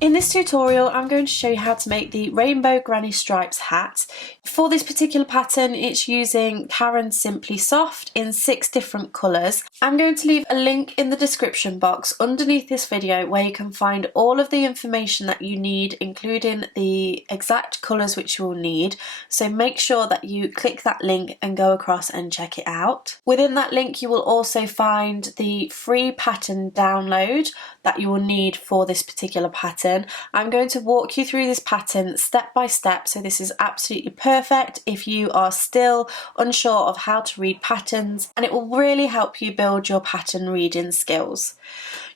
In this tutorial, I'm going to show you how to make the Rainbow Granny Stripes hat. For this particular pattern, it's using Caron Simply Soft in 6 different colours. I'm going to leave a link in the description box underneath this video where you can find all of the information that you need, including the exact colours which you will need. So make sure that you click that link and go across and check it out. Within that link, you will also find the free pattern download that you will need for this particular pattern. I'm going to walk you through this pattern step by step, so this is absolutely perfect if you are still unsure of how to read patterns, and it will really help you build your pattern reading skills.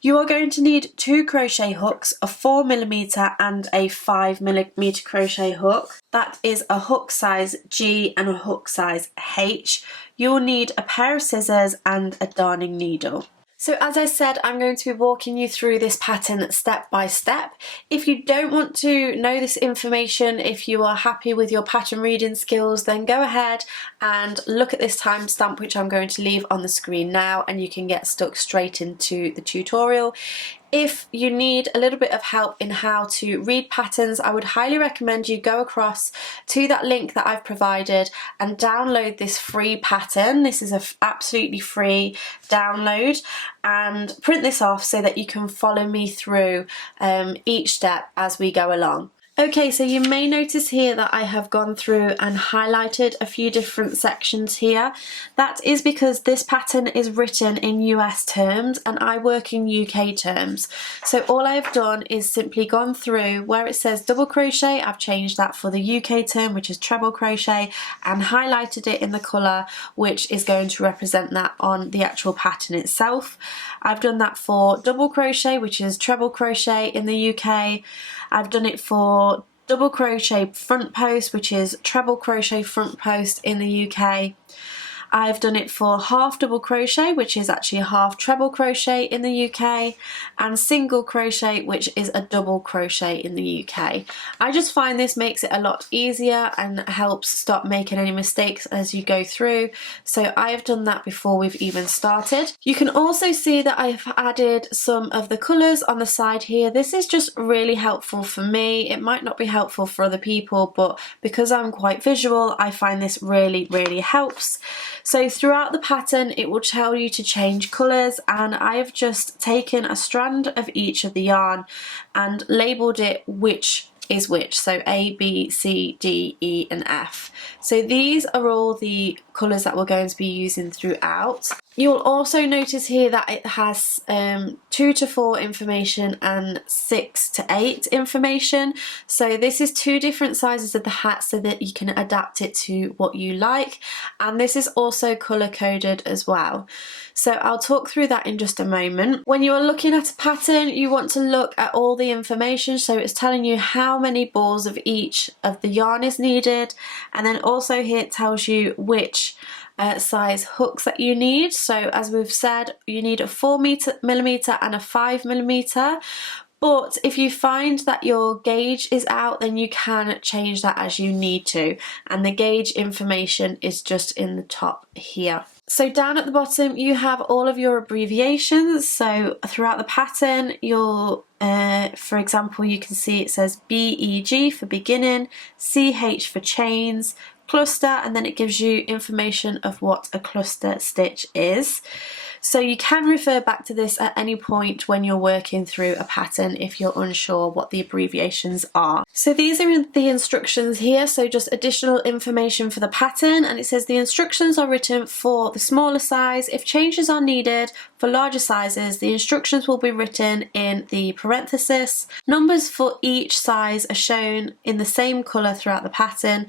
You are going to need 2 crochet hooks, a 4mm and a 5mm crochet hook. That is a hook size G and a hook size H. You will need a pair of scissors and a darning needle. So as I said, I'm going to be walking you through this pattern step by step. If you don't want to know this information, if you are happy with your pattern reading skills, then go ahead and look at this timestamp which I'm going to leave on the screen now, and you can get stuck straight into the tutorial. If you need a little bit of help in how to read patterns, I would highly recommend you go across to that link that I've provided and download this free pattern. This is an absolutely free download, and print this off so that you can follow me through each step as we go along. Okay, so you may notice here that I have gone through and highlighted a few different sections here. That is because this pattern is written in US terms and I work in UK terms. So all I've done is simply gone through where it says double crochet, I've changed that for the UK term, which is treble crochet, and highlighted it in the colour which is going to represent that on the actual pattern itself. I've done that for double crochet, which is treble crochet in the UK. I've done it for double crochet front post, which is treble crochet front post in the UK. I've done it for half double crochet, which is actually a half treble crochet in the UK, and single crochet, which is a double crochet in the UK. I just find this makes it a lot easier and helps stop making any mistakes as you go through. So I have done that before we've even started. You can also see that I've added some of the colours on the side here. This is just really helpful for me. It might not be helpful for other people, but because I'm quite visual, I find this really helps. So throughout the pattern it will tell you to change colours, and I have just taken a strand of each of the yarn and labelled it which is which, so A, B, C, D, E and F. So these are all the colours that we're going to be using throughout. You'll also notice here that it has 2 to 4 information and 6 to 8 information. So this is 2 different sizes of the hat so that you can adapt it to what you like, and this is also colour coded as well. So I'll talk through that in just a moment. When you are looking at a pattern, you want to look at all the information, so it's telling you how many balls of each of the yarn is needed, and then also here it tells you which size hooks that you need. So as we've said, you need a 4mm and a 5mm. But if you find that your gauge is out, then you can change that as you need to, and the gauge information is just in the top here. So down at the bottom you have all of your abbreviations. So throughout the pattern you'll for example, you can see it says BEG for beginning, CH for chains, cluster, and then it gives you information of what a cluster stitch is. So you can refer back to this at any point when you're working through a pattern if you're unsure what the abbreviations are. So these are the instructions here, so just additional information for the pattern, and it says the instructions are written for the smaller size. If changes are needed for larger sizes, the instructions will be written in the parenthesis. Numbers for each size are shown in the same colour throughout the pattern.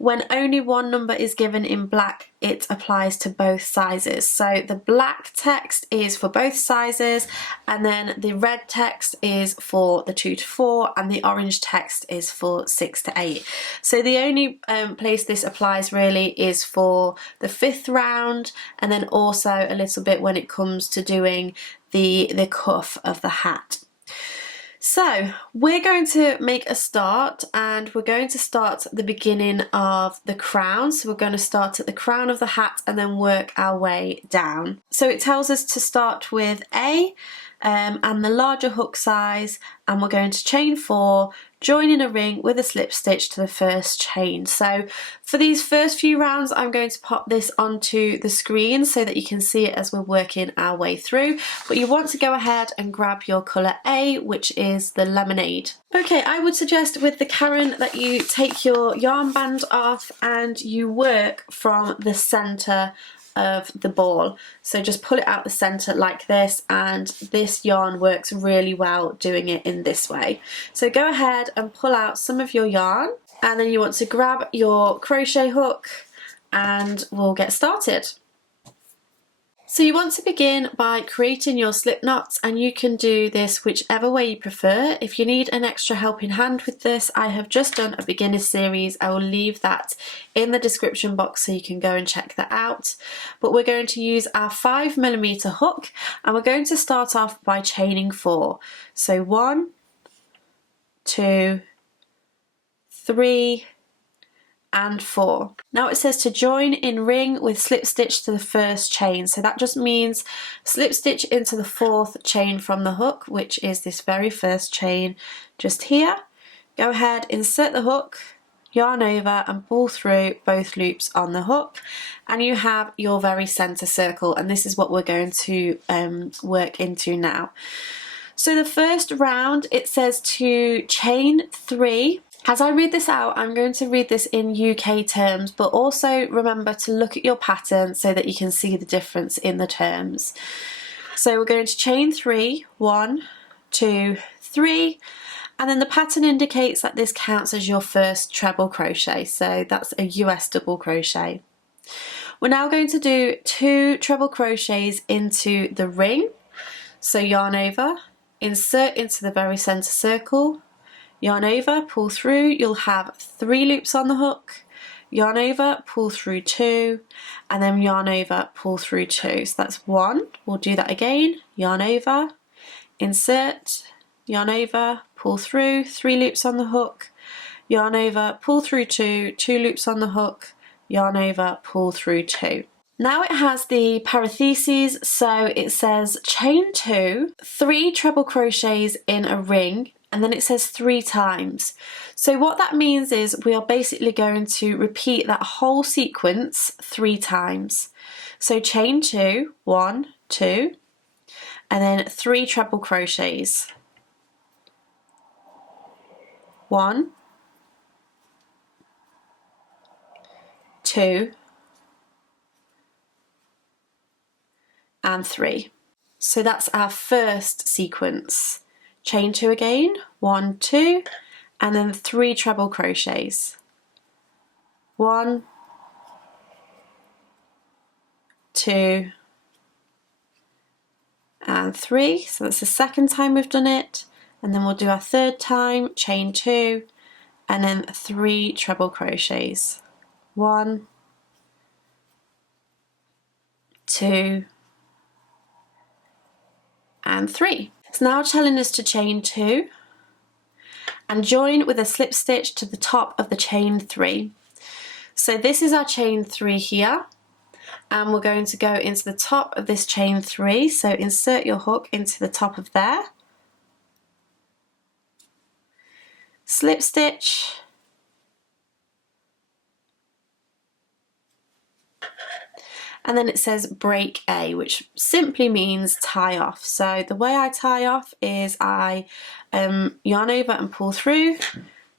When only one number is given in black, it applies to both sizes. So the black text is for both sizes, and then the red text is for the 2 to 4, and the orange text is for 6 to 8. So the only place this applies really is for the 5th round, and then also a little bit when it comes to doing the cuff of the hat. So we're going to make a start, and we're going to start at the beginning of the crown. So we're going to start at the crown of the hat and then work our way down. So it tells us to start with A, and the larger hook size, and we're going to chain 4, join in a ring with a slip stitch to the first chain. So for these first few rounds I'm going to pop this onto the screen so that you can see it as we're working our way through, but you want to go ahead and grab your colour A, which is the lemonade. Okay, I would suggest with the Karen that you take your yarn band off and you work from the centre of the ball. So just pull it out the centre like this, and this yarn works really well doing it in this way. So go ahead and pull out some of your yarn, and then you want to grab your crochet hook and we'll get started. So you want to begin by creating your slip knots, and you can do this whichever way you prefer. If you need an extra helping hand with this, I have just done a beginner series. I will leave that in the description box so you can go and check that out. But we're going to use our 5mm hook, and we're going to start off by chaining 4. So 1, 2, 3, and 4. Now it says to join in ring with slip stitch to the first chain, so that just means slip stitch into the 4th chain from the hook, which is this very first chain just here. Go ahead, insert the hook, yarn over and pull through both loops on the hook, and you have your very center circle, and this is what we're going to work into now. So the first round it says to chain 3. As I read this out, I'm going to read this in UK terms, but also remember to look at your pattern so that you can see the difference in the terms. So we're going to chain 3, 1, 2, 3, and then the pattern indicates that this counts as your first treble crochet, so that's a US double crochet. We're now going to do 2 treble crochets into the ring. So yarn over, insert into the very center circle, yarn over, pull through, you'll have 3 loops on the hook, yarn over, pull through 2, and then yarn over, pull through 2. So that's 1, we'll do that again, yarn over, insert, yarn over, pull through, 3 loops on the hook, yarn over, pull through 2, 2 loops on the hook, yarn over, pull through 2. Now it has the parentheses, so it says chain 2, 3 treble crochets in a ring, and then it says 3 times. So what that means is we are basically going to repeat that whole sequence 3 times. So chain 2, 1, 2, and then 3 treble crochets. 1, 2, and 3. So that's our first sequence. Chain 2 again, 1, 2, and then 3 treble crochets. 1, 2, and 3. So that's the second time we've done it, and then we'll do our third time, chain 2, and then 3 treble crochets. 1, 2, and 3. It's now telling us to chain 2 and join with a slip stitch to the top of the chain 3. So this is our chain 3 here, and we're going to go into the top of this chain 3, so insert your hook into the top of there, slip stitch, and then it says break A, which simply means tie off. So the way I tie off is I yarn over and pull through,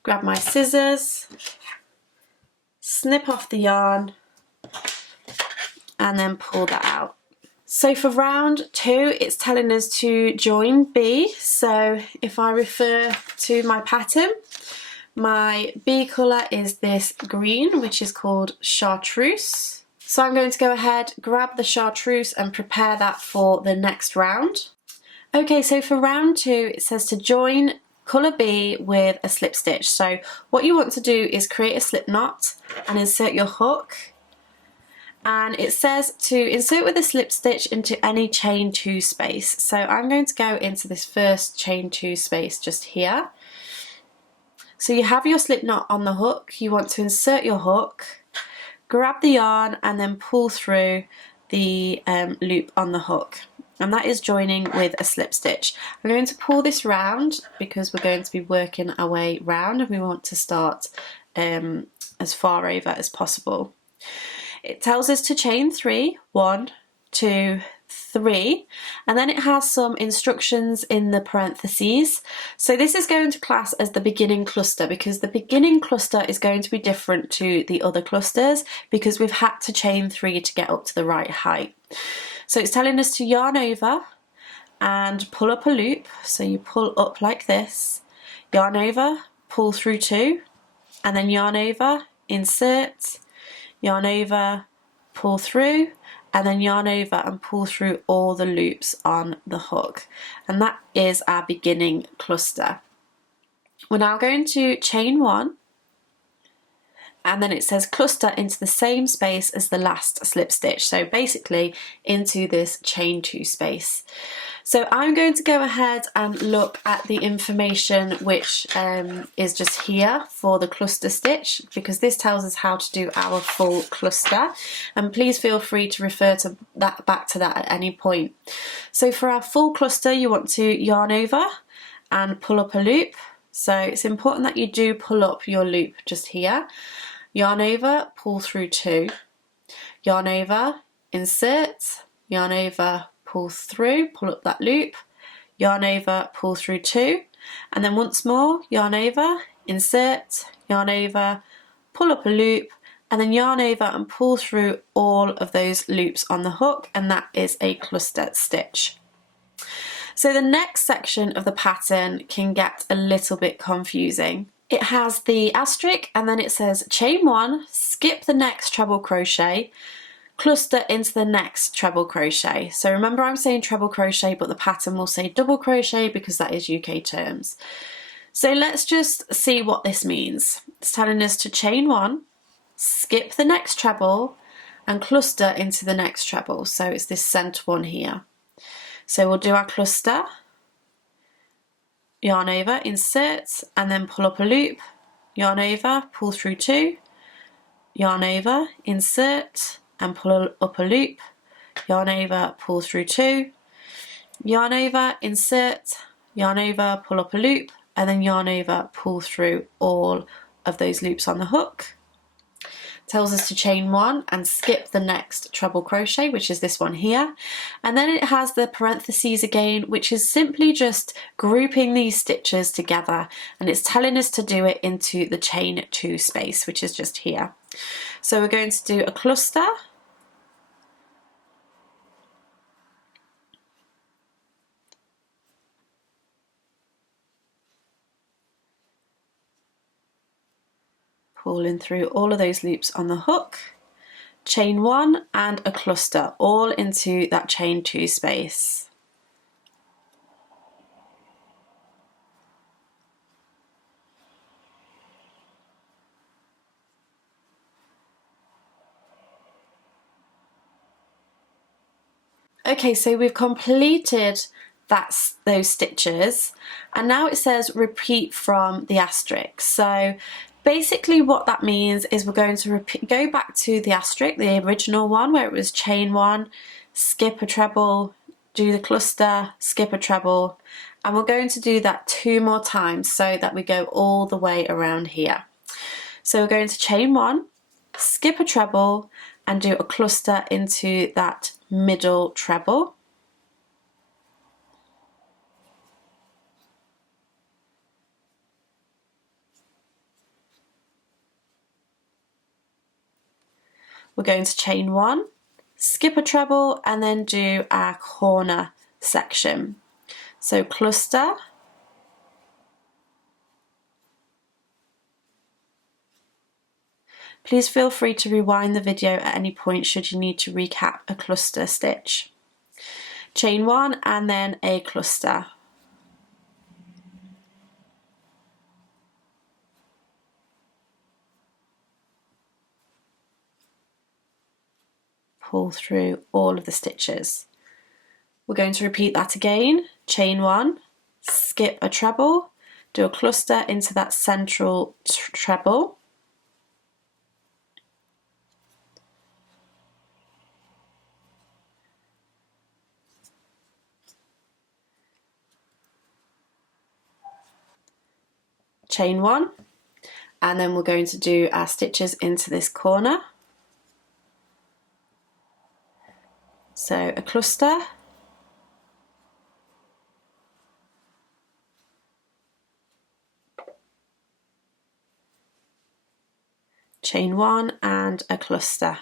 grab my scissors, snip off the yarn, and then pull that out. So for round 2, it's telling us to join B. So if I refer to my pattern, my B colour is this green, which is called chartreuse. So I'm going to go ahead, grab the chartreuse and prepare that for the next round. Okay, so for round 2, it says to join colour B with a slip stitch. So what you want to do is create a slip knot and insert your hook. And it says to insert with a slip stitch into any chain 2 space. So I'm going to go into this first chain 2 space just here. So you have your slip knot on the hook, you want to insert your hook, grab the yarn and then pull through the loop on the hook. and that is joining with a slip stitch. I'm going to pull this round because we're going to be working our way round and we want to start as far over as possible. It tells us to chain 3, 1, 2, 3, and then it has some instructions in the parentheses. So this is going to class as the beginning cluster because the beginning cluster is going to be different to the other clusters because we've had to chain 3 to get up to the right height. So it's telling us to yarn over and pull up a loop. So you pull up like this, yarn over, pull through 2, and then yarn over, insert, yarn over, pull through, and then yarn over and pull through all the loops on the hook. And that is our beginning cluster. We're now going to chain 1, and then it says cluster into the same space as the last slip stitch, so basically into this chain 2 space. So I'm going to go ahead and look at the information which is just here for the cluster stitch, because this tells us how to do our full cluster, and please feel free to refer to that back to that at any point. So for our full cluster you want to yarn over and pull up a loop. So it's important that you do pull up your loop just here. Yarn over, pull through 2, yarn over, insert, yarn over, pull through, pull up that loop, yarn over, pull through 2, and then once more, yarn over, insert, yarn over, pull up a loop, and then yarn over and pull through all of those loops on the hook, and that is a cluster stitch. So the next section of the pattern can get a little bit confusing. It has the asterisk and then it says chain 1, skip the next treble crochet, cluster into the next treble crochet. So remember I'm saying treble crochet, but the pattern will say double crochet because that is UK terms. So let's just see what this means. It's telling us to chain 1, skip the next treble and cluster into the next treble. So it's this centre one here. So we'll do our cluster, yarn over, insert, and then pull up a loop, yarn over, pull through 2, yarn over, insert, and pull up a loop, yarn over, pull through 2, yarn over, insert, yarn over, pull up a loop, and then yarn over, pull through all of those loops on the hook. Tells us to chain 1 and skip the next treble crochet, which is this one here, and then it has the parentheses again, which is simply just grouping these stitches together, and it's telling us to do it into the chain 2 space, which is just here. So we're going to do a cluster, pulling through all of those loops on the hook, chain 1 and a cluster all into that chain 2 space. Okay, so we've completed those stitches, and now it says repeat from the asterisk. So basically what that means is we're going to go back to the asterisk, the original one where it was chain 1, skip a treble, do the cluster, skip a treble, and we're going to do that 2 more times so that we go all the way around here. So we're going to chain 1, skip a treble, and do a cluster into that middle treble. We're going to chain 1, skip a treble, and then do our corner section. So cluster, please feel free to rewind the video at any point should you need to recap a cluster stitch. Chain 1 and then a cluster. Pull through all of the stitches. We're going to repeat that again. Chain 1, skip a treble, do a cluster into that central treble. chain 1, and then we're going to do our stitches into this corner. So a cluster, chain 1 and a cluster.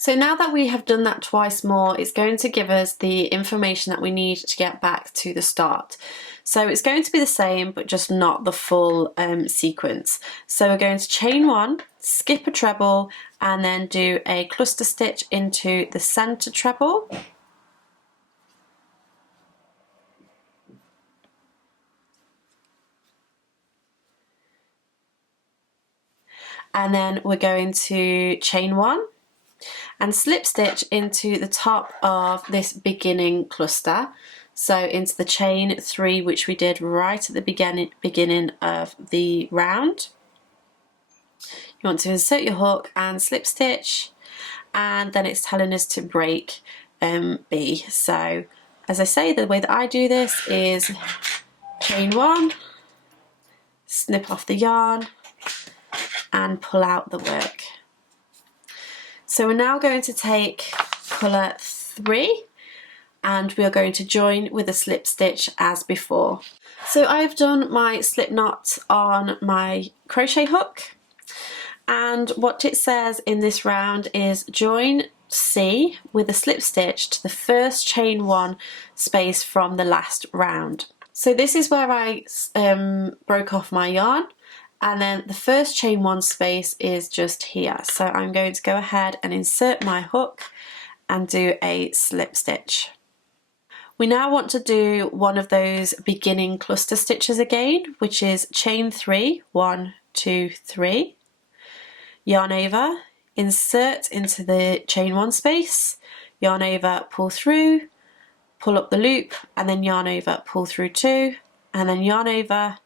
So now that we have done that twice more, it's going to give us the information that we need to get back to the start. So it's going to be the same, but just not the full sequence. So we're going to chain 1, skip a treble, and then do a cluster stitch into the center treble. And then we're going to chain 1 and slip stitch into the top of this beginning cluster, so into the chain 3 which we did right at the beginning of the round. You want to insert your hook and slip stitch, and then it's telling us to break B. So as I say, the way that I do this is chain 1, snip off the yarn and pull out the work. So we're now going to take colour 3 and we are going to join with a slip stitch as before. So I've done my slip knot on my crochet hook, and what it says in this round is join C with a slip stitch to the first chain 1 space from the last round. So this is where I broke off my yarn, and then the first chain 1 space is just here. So I'm going to go ahead and insert my hook and do a slip stitch. We now want to do one of those beginning cluster stitches again, which is chain 3, 1, 2, 3, yarn over, insert into the chain 1 space, yarn over, pull through, pull up the loop, and then yarn over, pull through 2, and then yarn over,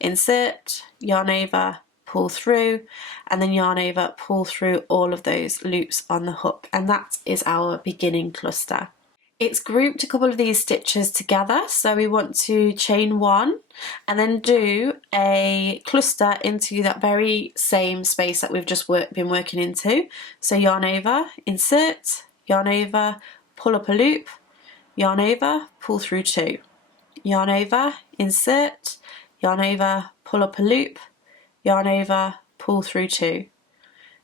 insert, yarn over, pull through, and then yarn over, pull through all of those loops on the hook, and that is our beginning cluster. It's grouped a couple of these stitches together, so we want to chain 1 and then do a cluster into that very same space that we've just been working into. So yarn over, insert, yarn over, pull up a loop, yarn over, pull through 2, yarn over, insert, yarn over, pull up a loop, yarn over, pull through 2,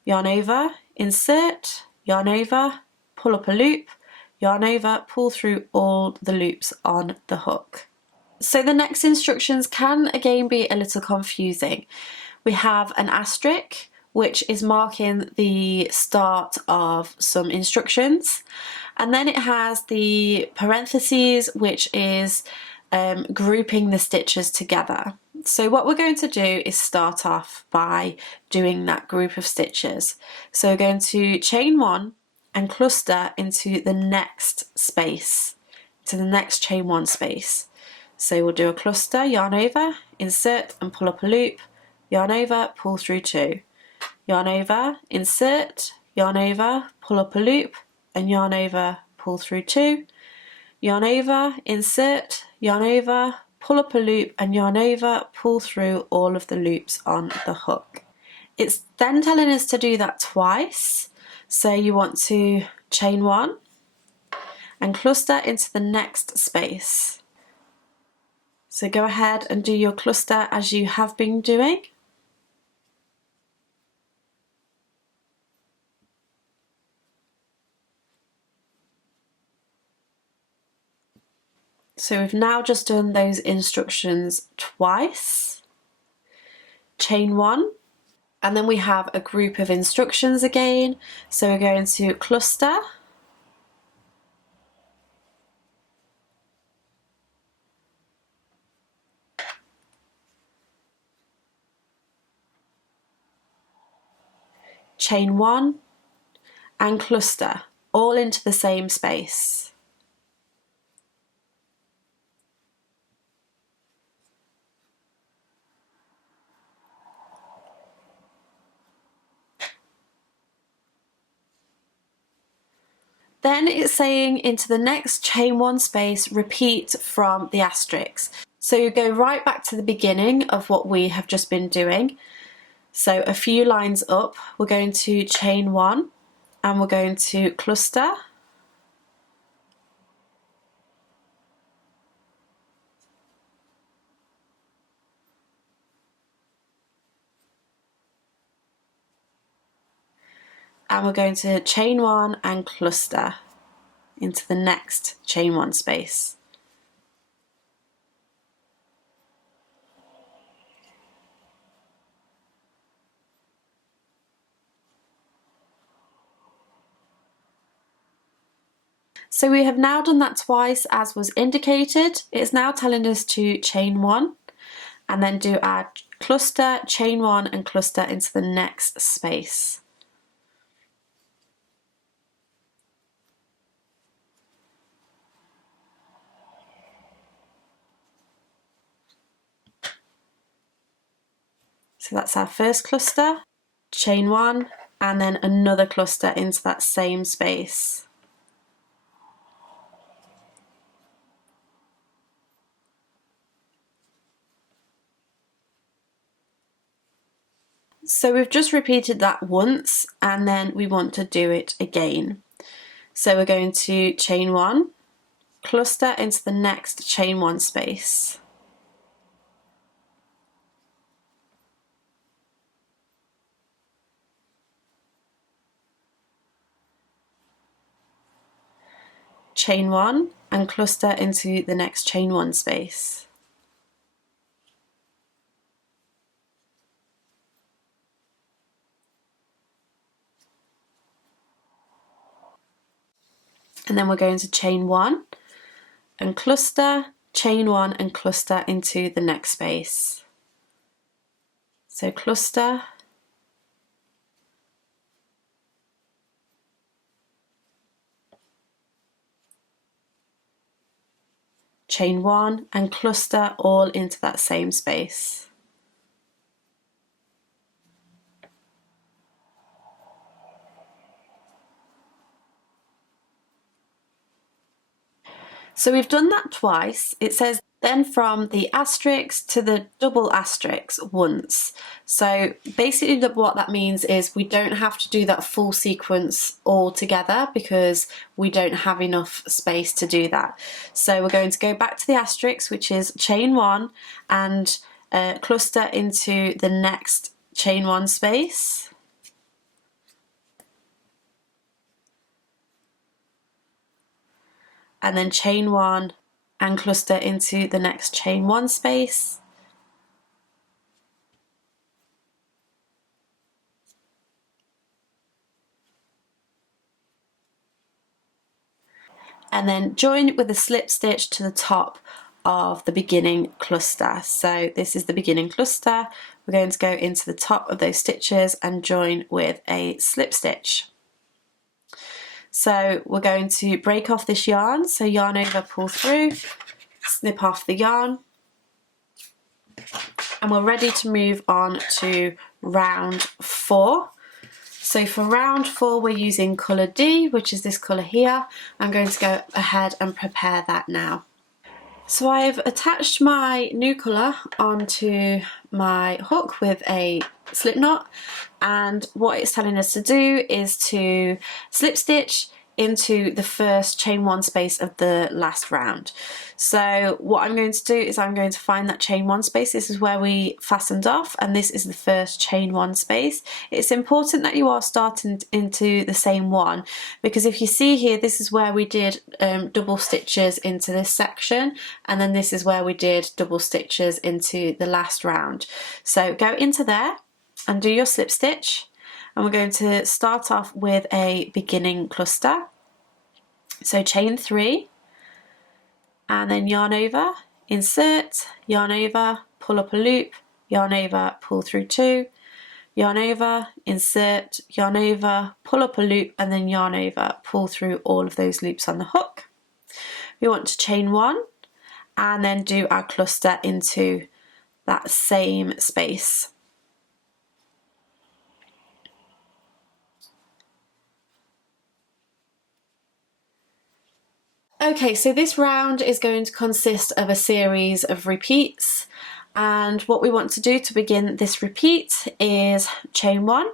yarn over, insert, yarn over, pull up a loop, yarn over, pull through all the loops on the hook. So the next instructions can again be a little confusing. We have an asterisk which is marking the start of some instructions, and then it has the parentheses which is grouping the stitches together. So what we're going to do is start off by doing that group of stitches. So we're going to chain 1 and cluster into the next space, to the next chain 1 space. So we'll do a cluster, yarn over, insert and pull up a loop, yarn over, pull through 2, yarn over, insert, yarn over, pull up a loop, and yarn over, pull through 2, yarn over, insert, yarn over, pull up a loop, and yarn over, pull through all of the loops on the hook. It's then telling us to do that twice. So you want to chain 1 and cluster into the next space. So go ahead and do your cluster as you have been doing. So we've now just done those instructions twice. Chain 1, and then we have a group of instructions again. So we're going to cluster, chain 1 and cluster, all into the same space. Then it's saying into the next chain one space, repeat from the asterisk. So you go right back to the beginning of what we have just been doing. So a few lines up, we're going to chain one and we're going to cluster. And we're going to chain one and cluster into the next chain one space. So we have now done that twice as was indicated. It's now telling us to chain one and then do our cluster, chain one and cluster into the next space. So that's our first cluster, chain one, and then another cluster into that same space. So we've just repeated that once and then we want to do it again. So we're going to chain one, cluster into the next chain one space. Chain one and cluster into the next chain one space. And then we're going to chain one and cluster, chain one and cluster into the next space. So cluster, chain one and cluster all into that same space. So we've done that twice. It says then from the asterisk to the double asterisk once. So basically what that means is we don't have to do that full sequence all together because we don't have enough space to do that. So we're going to go back to the asterisk, which is chain one and cluster into the next chain one space. And then chain one and cluster into the next chain one space. And then join with a slip stitch to the top of the beginning cluster. So this is the beginning cluster. We're going to go into the top of those stitches and join with a slip stitch. So we're going to break off this yarn. So yarn over, pull through, snip off the yarn. And we're ready to move on to round 4. So for round 4 we're using colour D, which is this colour here. I'm going to go ahead and prepare that now. So I've attached my new colour onto my hook with a slip knot, and what it's telling us to do is to slip stitch into the first chain one space of the last round. So what I'm going to do is I'm going to find that chain one space. This is where we fastened off and this is the first chain one space. It's important that you are starting into the same one, because if you see here, this is where we did double stitches into this section, and then this is where we did double stitches into the last round. So go into there and do your slip stitch. And we're going to start off with a beginning cluster. So chain 3 and then yarn over, insert, yarn over, pull up a loop, yarn over, pull through 2, yarn over, insert, yarn over, pull up a loop, and then yarn over, pull through all of those loops on the hook. We want to chain 1 and then do our cluster into that same space. Okay, so this round is going to consist of a series of repeats, and what we want to do to begin this repeat is chain 1,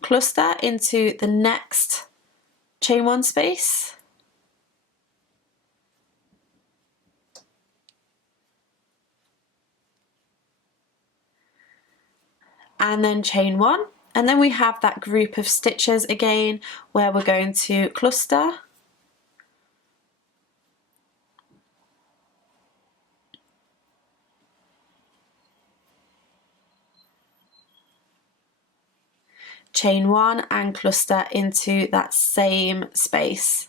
cluster into the next chain 1 space, and then chain 1, and then we have that group of stitches again where we're going to cluster, chain 1 and cluster into that same space.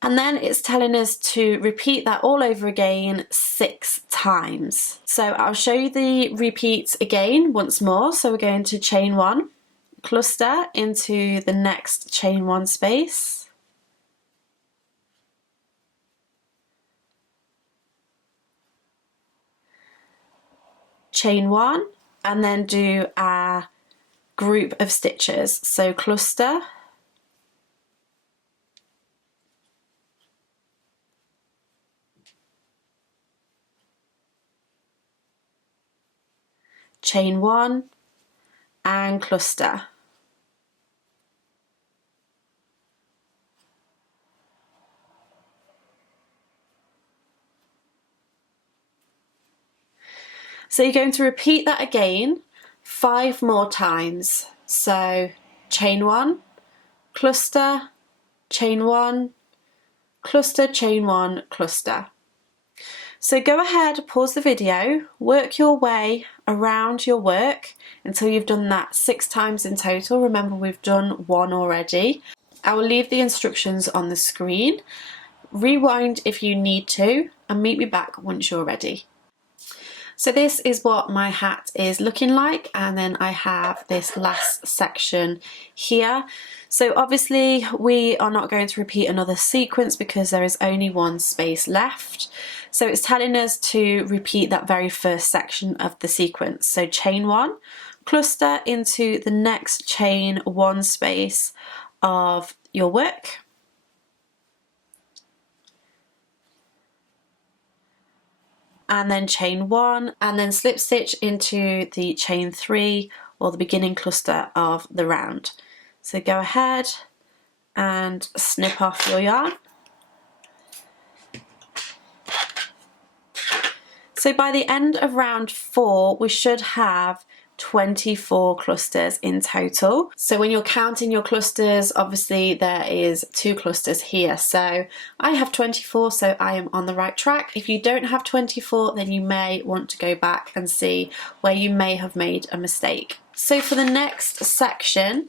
And then it's telling us to repeat that all over again 6 times. So I'll show you the repeats again once more. So we're going to chain 1, cluster into the next chain 1 space, chain 1, and then do our group of stitches. So cluster, chain 1, and cluster. So you're going to repeat that again 5 more times. So chain 1, cluster, chain 1, cluster, chain 1, cluster. So go ahead, pause the video, work your way around your work until you've done that 6 times in total. Remember, we've done 1 already. I will leave the instructions on the screen. Rewind if you need to, and meet me back once you're ready. So this is what my hat is looking like, and then I have this last section here. So obviously we are not going to repeat another sequence because there is only 1 space left. So it's telling us to repeat that very first section of the sequence. So chain 1, cluster into the next chain 1 space of your work. And then chain 1, and then slip stitch into the chain 3 or the beginning cluster of the round. So go ahead and snip off your yarn. So by the end of round 4 we should have 24 clusters in total. So when you're counting your clusters, obviously there is 2 clusters here. So I have 24, so I am on the right track. If you don't have 24, then you may want to go back and see where you may have made a mistake. So for the next section,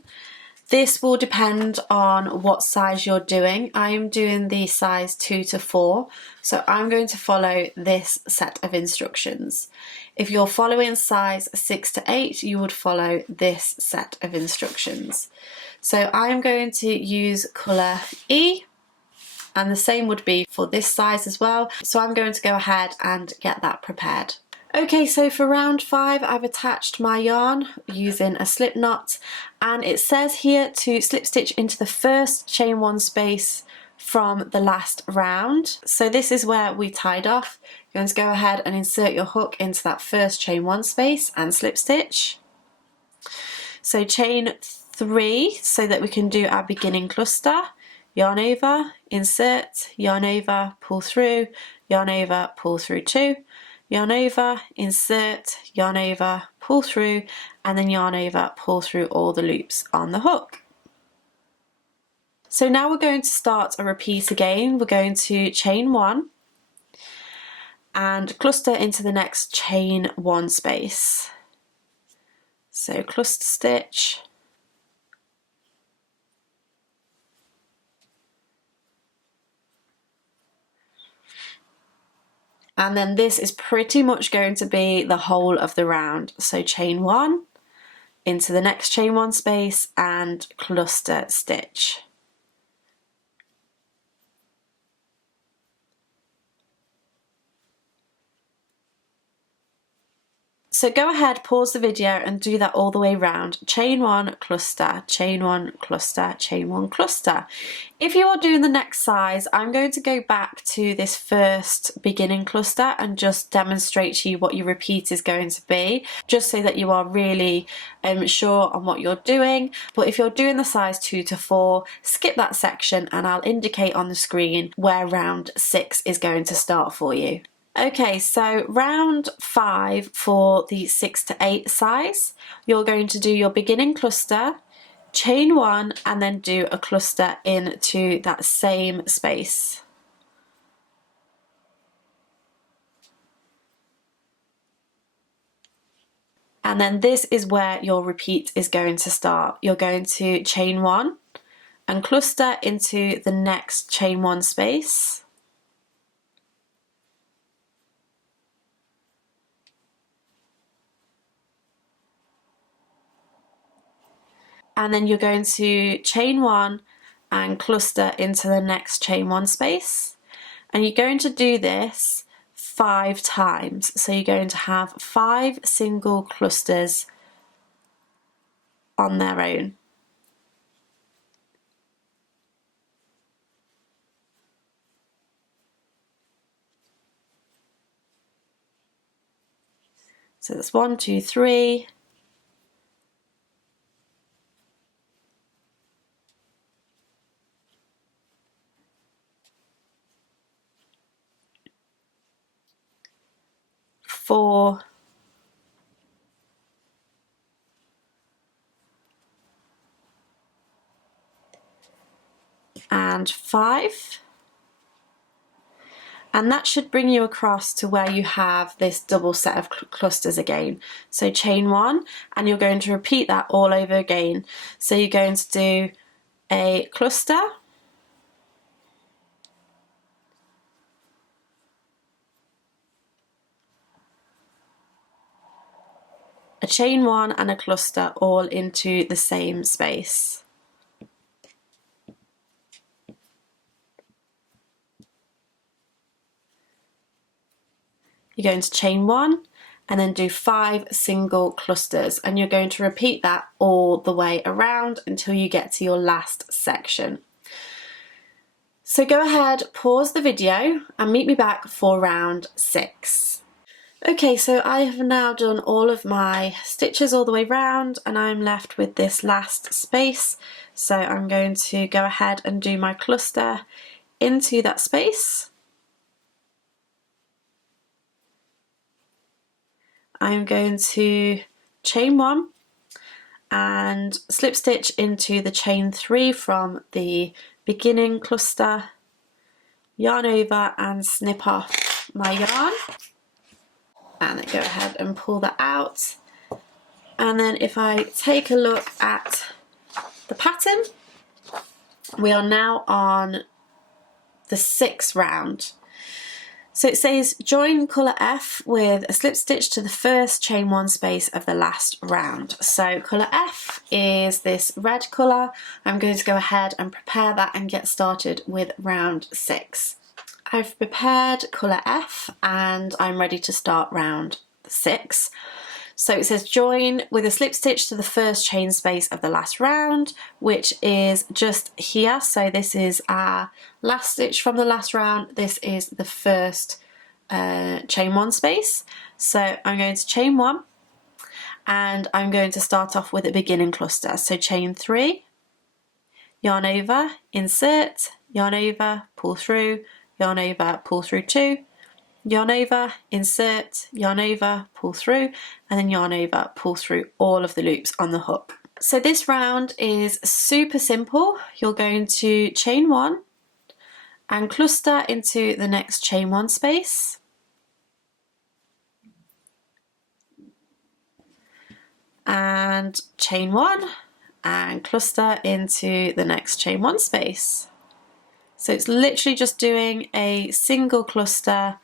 this will depend on what size you're doing. I am doing the size 2 to 4, so I'm going to follow this set of instructions. If you're following size 6 to 8, you would follow this set of instructions. So I'm going to use colour E, and the same would be for this size as well. So I'm going to go ahead and get that prepared. Okay, so for round 5 I've attached my yarn using a slip knot, and it says here to slip stitch into the first chain 1 space from the last round. So this is where we tied off. You're going to go ahead and insert your hook into that first chain 1 space and slip stitch. So chain 3 so that we can do our beginning cluster. Yarn over, insert, yarn over, pull through, yarn over, pull through 2. Yarn over, insert, yarn over, pull through, and then yarn over, pull through all the loops on the hook. So now we're going to start a repeat again. We're going to chain 1 and cluster into the next chain 1 space. So cluster stitch, and then this is pretty much going to be the whole of the round. So chain 1 into the next chain 1 space and cluster stitch. So go ahead, pause the video and do that all the way around. Chain 1, cluster, chain 1, cluster, chain 1, cluster. If you are doing the next size, I'm going to go back to this first beginning cluster and just demonstrate to you what your repeat is going to be, just so that you are really sure on what you're doing. But if you're doing the size 2 to 4, skip that section and I'll indicate on the screen where round 6 is going to start for you. Okay, so round 5 for the 6 to 8 size, you're going to do your beginning cluster, chain 1 and then do a cluster into that same space. And then this is where your repeat is going to start. You're going to chain 1 and cluster into the next chain 1 space. And then you're going to chain 1 and cluster into the next chain 1 space, and you're going to do this 5 times. So you're going to have 5 single clusters on their own. So that's 1, 2, 3. 4, and 5. And that should bring you across to where you have this double set of clusters again. So chain 1 and you're going to repeat that all over again. So you're going to do a cluster, a chain 1 and a cluster all into the same space. You're going to chain 1 and then do 5 single clusters, and you're going to repeat that all the way around until you get to your last section. So go ahead, pause the video and meet me back for round 6. Okay, so I have now done all of my stitches all the way round and I'm left with this last space. So I'm going to go ahead and do my cluster into that space. I'm going to chain 1 and slip stitch into the chain 3 from the beginning cluster, yarn over and snip off my yarn, and then go ahead and pull that out. And then if I take a look at the pattern, we are now on the 6th round. So it says join colour F with a slip stitch to the first chain 1 space of the last round. So colour F is this red colour. I'm going to go ahead and prepare that and get started with round 6. I've prepared colour F and I'm ready to start round 6. So it says join with a slip stitch to the first chain space of the last round, which is just here. So this is our last stitch from the last round. This is the first chain 1 space. So I'm going to chain 1 and I'm going to start off with a beginning cluster. So chain 3, yarn over, insert, yarn over, pull through, yarn over, pull through 2, yarn over, insert, yarn over, pull through, and then yarn over, pull through all of the loops on the hook. So this round is super simple. You're going to chain 1 and cluster into the next chain 1 space. And chain 1 and cluster into the next chain 1 space. So it's literally just doing a single cluster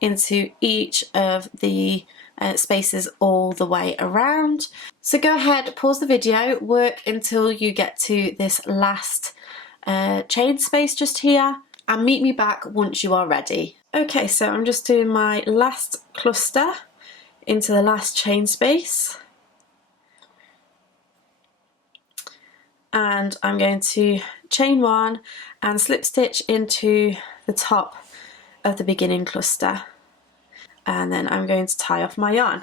into each of the spaces all the way around. So go ahead, pause the video, work until you get to this last chain space just here, and meet me back once you are ready. Okay, so I'm just doing my last cluster into the last chain space, and I'm going to chain 1 and slip stitch into the top of the beginning cluster, and then I'm going to tie off my yarn.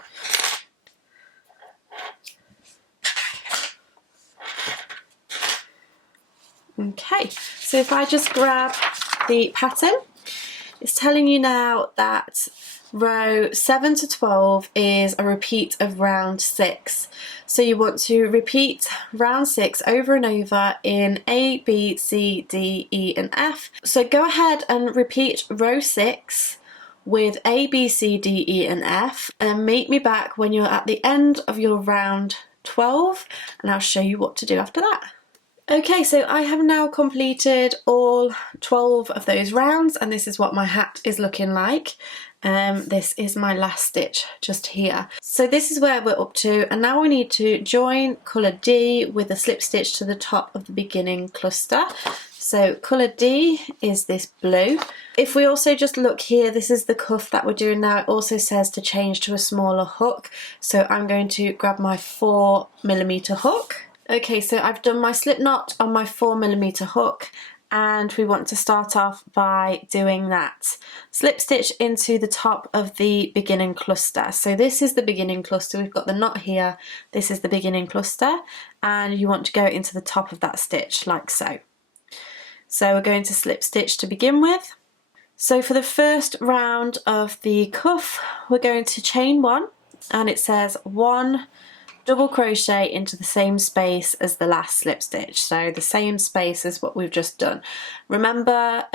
Okay, so if I just grab the pattern, it's telling you now that row 7 to 12 is a repeat of round 6. So you want to repeat round 6 over and over in A, B, C, D, E and F. So go ahead and repeat row 6 with A, B, C, D, E and F, and meet me back when you're at the end of your round 12 and I'll show you what to do after that. Okay, so I have now completed all 12 of those rounds and this is what my hat is looking like. This is my last stitch just here. So this is where we're up to, and now we need to join colour D with a slip stitch to the top of the beginning cluster. So colour D is this blue. If we also just look here, this is the cuff that we're doing now. It also says to change to a smaller hook. So I'm going to grab my 4mm hook. Okay, so I've done my slip knot on my 4mm hook, and we want to start off by doing that. Slip stitch into the top of the beginning cluster. So this is the beginning cluster, we've got the knot here, this is the beginning cluster, and you want to go into the top of that stitch like so. So we're going to slip stitch to begin with. So for the first round of the cuff, we're going to chain 1, and it says 1 double crochet into the same space as the last slip stitch, so the same space as what we've just done. Remember,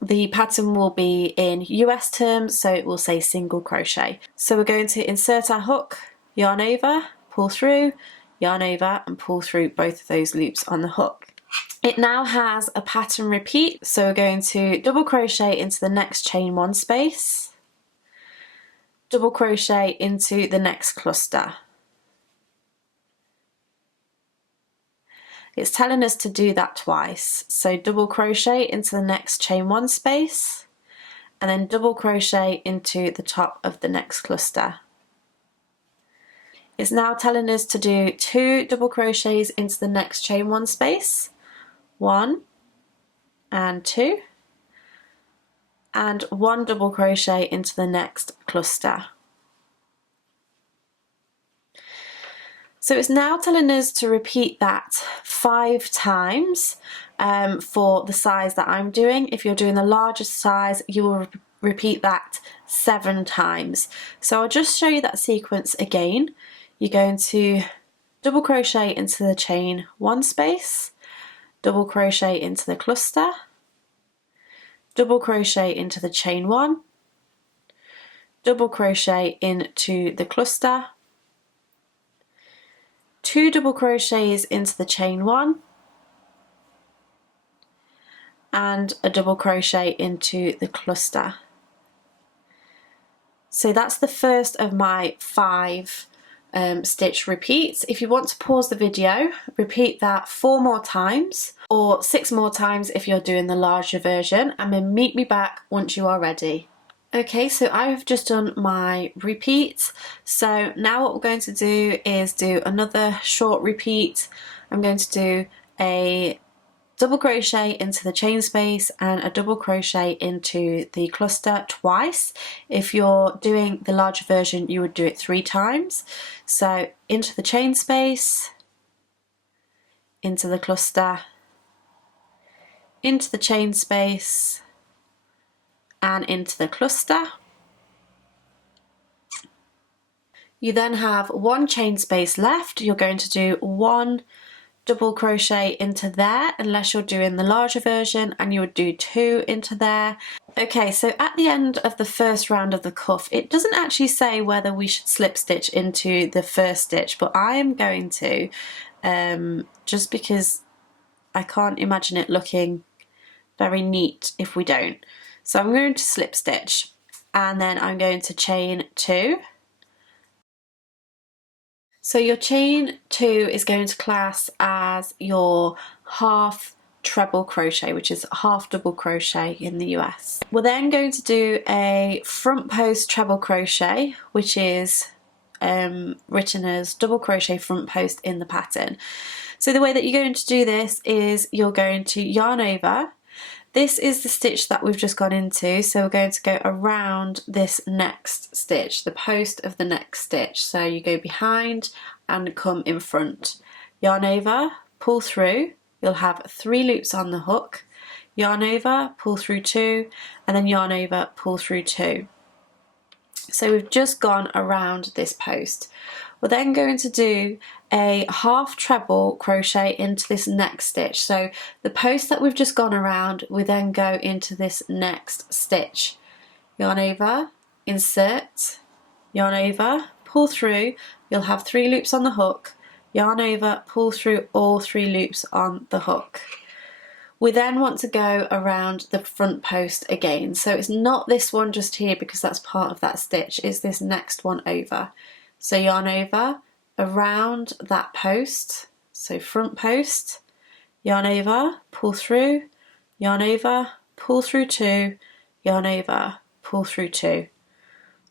the pattern will be in US terms, so it will say single crochet. So we're going to insert our hook, yarn over, pull through, yarn over and pull through both of those loops on the hook. It now has a pattern repeat, so we're going to double crochet into the next chain 1 space, double crochet into the next cluster. It's telling us to do that twice, so double crochet into the next chain 1 space and then double crochet into the top of the next cluster. It's now telling us to do 2 double crochets into the next chain 1 space, 1 and 2, and 1 double crochet into the next cluster. So it's now telling us to repeat that 5 times for the size that I'm doing. If you're doing the largest size, you will repeat that 7 times. So I'll just show you that sequence again. You're going to double crochet into the chain 1 space, double crochet into the cluster, double crochet into the chain 1, double crochet into the cluster, 2 double crochets into the chain 1 and a double crochet into the cluster. So that's the first of my 5 stitch repeats. If you want to pause the video, repeat that 4 more times or 6 more times if you're doing the larger version, and then meet me back once you are ready. Okay, so I have just done my repeat. So now what we're going to do is do another short repeat. I'm going to do a double crochet into the chain space and a double crochet into the cluster twice. If you're doing the larger version, you would do it 3 times. So into the chain space, into the cluster, into the chain space, and into the cluster. You then have 1 chain space left. You're going to do 1 double crochet into there, unless you're doing the larger version, and you would do 2 into there. Okay, so at the end of the first round of the cuff, it doesn't actually say whether we should slip stitch into the first stitch, but I am going to, just because I can't imagine it looking very neat if we don't. So I'm going to slip stitch, and then I'm going to chain 2. So your chain 2 is going to class as your half treble crochet, which is half double crochet in the US. We're then going to do a front post treble crochet, which is written as double crochet front post in the pattern. So the way that you're going to do this is you're going to yarn over. This is the stitch that we've just gone into, so we're going to go around this next stitch, the post of the next stitch. So you go behind and come in front. Yarn over, pull through, you'll have 3 loops on the hook, yarn over, pull through 2, and then yarn over, pull through 2. So we've just gone around this post. We're then going to do a half treble crochet into this next stitch. So the post that we've just gone around, we then go into this next stitch. Yarn over, insert, yarn over, pull through, you'll have 3 loops on the hook, yarn over, pull through all 3 loops on the hook. We then want to go around the front post again. So it's not this one just here because that's part of that stitch, it's this next one over. So yarn over, around that post, so front post, yarn over, pull through, yarn over, pull through 2, yarn over, pull through 2.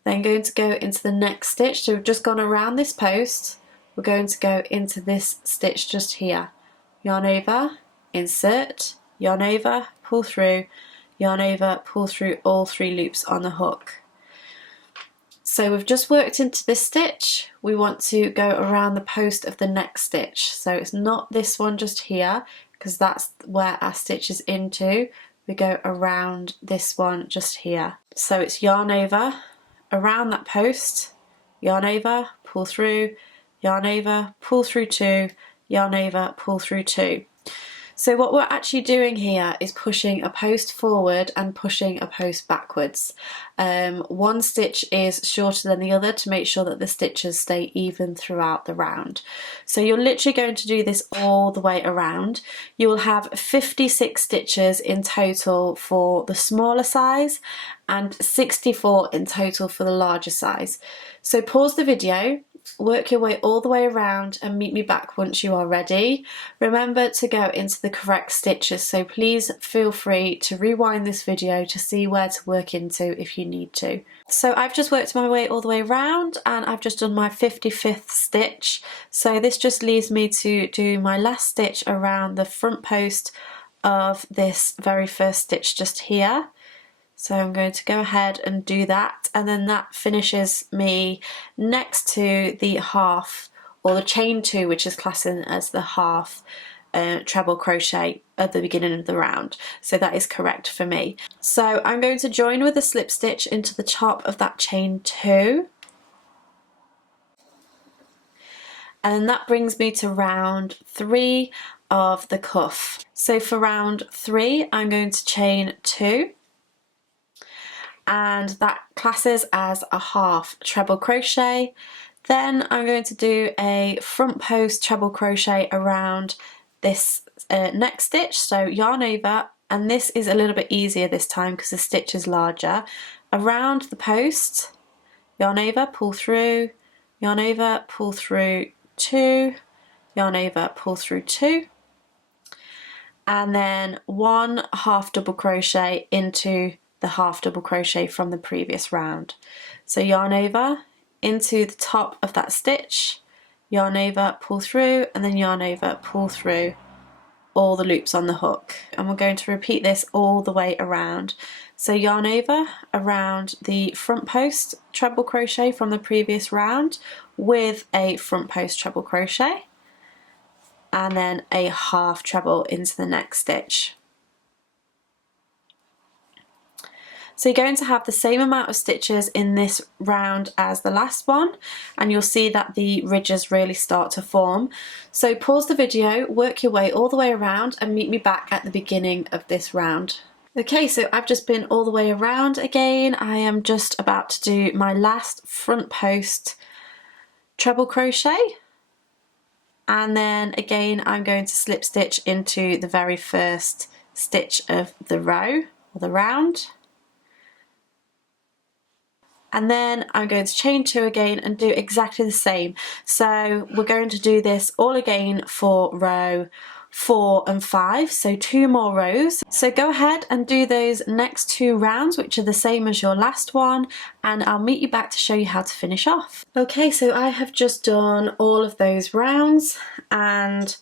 Then going to go into the next stitch, so we've just gone around this post, we're going to go into this stitch just here. Yarn over, insert, yarn over, pull through, yarn over, pull through all 3 loops on the hook. So we've just worked into this stitch, we want to go around the post of the next stitch. So it's not this one just here, because that's where our stitch is into. We go around this one just here. So it's yarn over, around that post, yarn over, pull through, yarn over, pull through 2, yarn over, pull through 2. So what we're actually doing here is pushing a post forward and pushing a post backwards. One stitch is shorter than the other to make sure that the stitches stay even throughout the round. So you're literally going to do this all the way around. You will have 56 stitches in total for the smaller size and 64 in total for the larger size. So pause the video, work your way all the way around and meet me back once you are ready. Remember to go into the correct stitches, so please feel free to rewind this video to see where to work into if you need to. So I've just worked my way all the way around and I've just done my 55th stitch. So this just leaves me to do my last stitch around the front post of this very first stitch just here. So I'm going to go ahead and do that, and then that finishes me next to the half, or the chain 2, which is classing as the half treble crochet at the beginning of the round. So that is correct for me. So I'm going to join with a slip stitch into the top of that chain 2. And that brings me to round 3 of the cuff. So for round 3, I'm going to chain 2. And that classes as a half treble crochet. Then I'm going to do a front post treble crochet around this next stitch, so yarn over, and this is a little bit easier this time because the stitch is larger. Around the post, yarn over, pull through, yarn over, pull through 2, yarn over, pull through 2, and then 1 half double crochet into the half double crochet from the previous round. So yarn over into the top of that stitch, yarn over, pull through, and then yarn over, pull through all the loops on the hook. And we're going to repeat this all the way around. So yarn over around the front post treble crochet from the previous round with a front post treble crochet, and then a half treble into the next stitch. So you're going to have the same amount of stitches in this round as the last one, and you'll see that the ridges really start to form. So pause the video, work your way all the way around and meet me back at the beginning of this round. Okay, so I've just been all the way around again. I am just about to do my last front post treble crochet, and then again I'm going to slip stitch into the very first stitch of the row or the round. And then I'm going to chain 2 again and do exactly the same. So we're going to do this all again for row 4 and 5, so 2 more rows. So go ahead and do those next 2 rounds, which are the same as your last one, and I'll meet you back to show you how to finish off. Okay, so I have just done all of those rounds and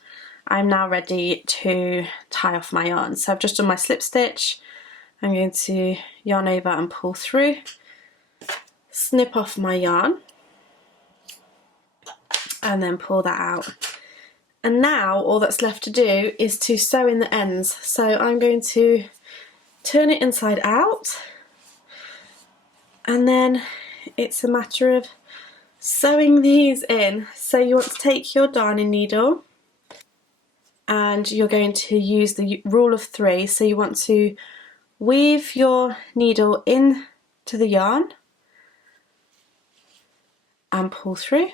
I'm now ready to tie off my yarn. So I've just done my slip stitch. I'm going to yarn over and pull through, snip off my yarn, and then pull that out. And now all that's left to do is to sew in the ends. So I'm going to turn it inside out, and then it's a matter of sewing these in. So you want to take your darning needle and you're going to use the rule of 3. So you want to weave your needle into the yarn and pull through,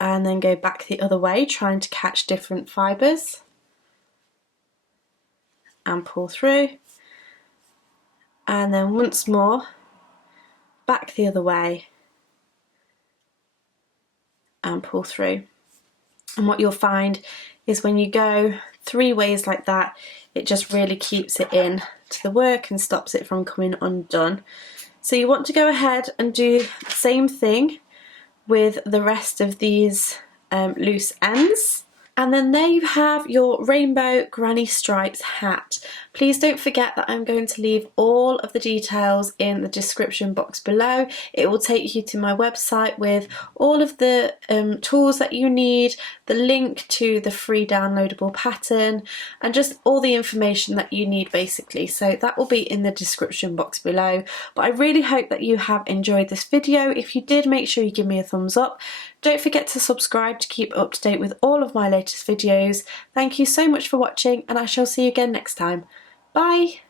and then go back the other way, trying to catch different fibres, and pull through, and then once more back the other way and pull through. And what you'll find is when you go 3 ways like that, it just really keeps it in to the work and stops it from coming undone. So you want to go ahead and do the same thing with the rest of these loose ends. And then there you have your rainbow granny stripes hat. Please don't forget that I'm going to leave all of the details in the description box below. It will take you to my website with all of the tools that you need, the link to the free downloadable pattern, and just all the information that you need basically. So that will be in the description box below. But I really hope that you have enjoyed this video. If you did, make sure you give me a thumbs up. Don't forget to subscribe to keep up to date with all of my latest videos. Thank you so much for watching, and I shall see you again next time. Bye!